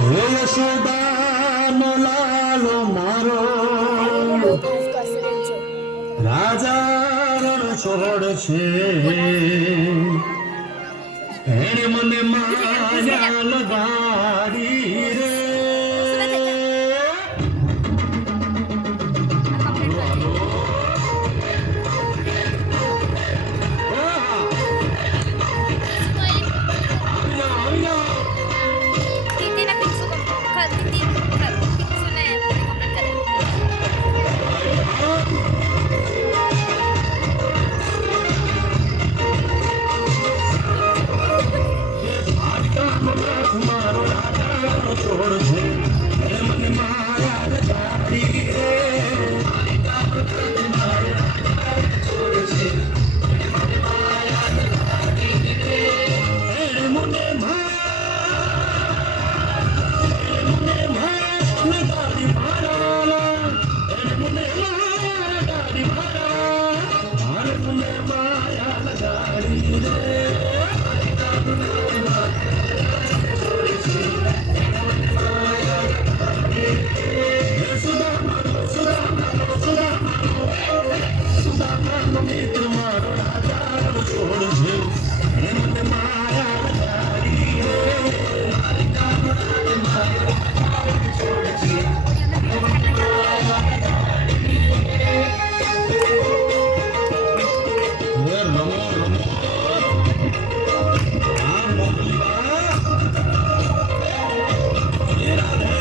હે યશોદાનો લાલો મારો રાજા રણ છોડ છે એને મને માયા લગાડી રે મારો રાજા છોડ છે એને મને માયા લગાડી રે એને મને માયા લગાડી મારા એને મને માયા લગાડી મારા મને માયા લગાડી રે મિત્ર મારો રાજા છોડ છે એને મને માયા લગાડી રે રમો રમો આ મોકલીવા એ રાધે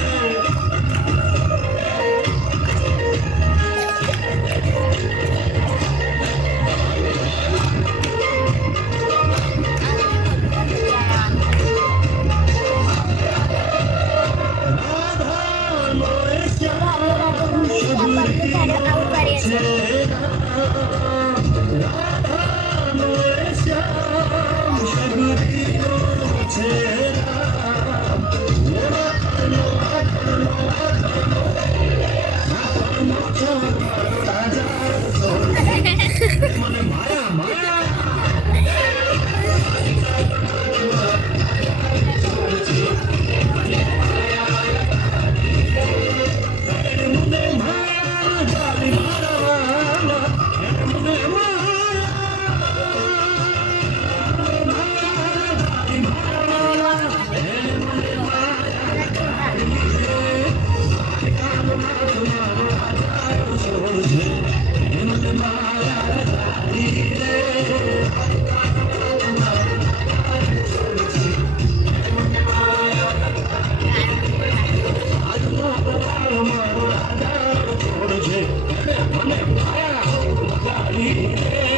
મને માયા માયા મને માયા લગાડી